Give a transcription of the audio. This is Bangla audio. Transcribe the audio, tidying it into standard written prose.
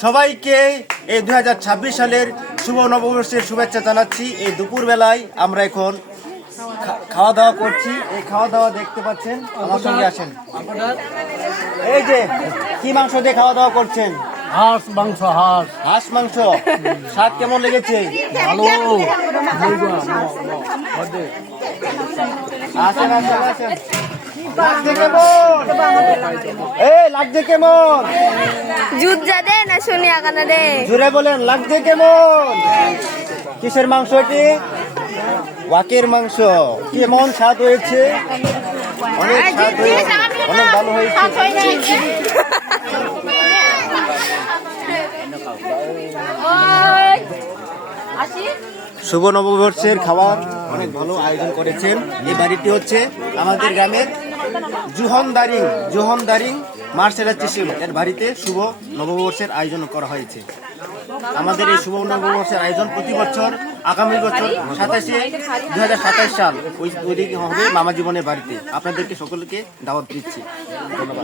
সবাইকে এই 2026 সালের শুভ নববর্ষের শুভেচ্ছা জানাচ্ছি। এই দুপুর বেলায় আমরা এখন খাওয়া দাওয়া করছি। এই খাওয়া দাওয়া দেখতে পাচ্ছেন, আমার সঙ্গে আসেন। এই যে কি মাংস দিয়ে খাওয়া দাওয়া করছেন? হাঁস মাংস। হাঁস মাংস। স্বাদ কেমন লেগেছে? ভালো। আসেন আসেন আসেন। লাগছে কেমন? এই লাগছে কেমন? জুত যাদে না শুনিয়া কানা রে জুড়ে বলেন, লাগছে কেমন? কিসের মাংস এটি? ওয়াকের মাংস। কেমন স্বাদ হয়েছে? অনেক স্বাদ হয়েছে, অনেক ভালো হয়েছে। শুভ নববর্ষের খাবার অনেক ভালো আয়োজন করেছেন। এই বাড়িটি হচ্ছে আমাদের গ্রামের জোহন দারিং মার্শাল চিসিম এর বাড়িতে শুভ নববর্ষের আয়োজন করা হয়েছে। আমাদের এই শুভ নববর্ষের আয়োজন প্রতি বছর আগামী বছর 2027 সাল ওই হবে মামা জীবনের বাড়িতে। আপনাদেরকে সকলকে দাওয়াত দিচ্ছি। ধন্যবাদ।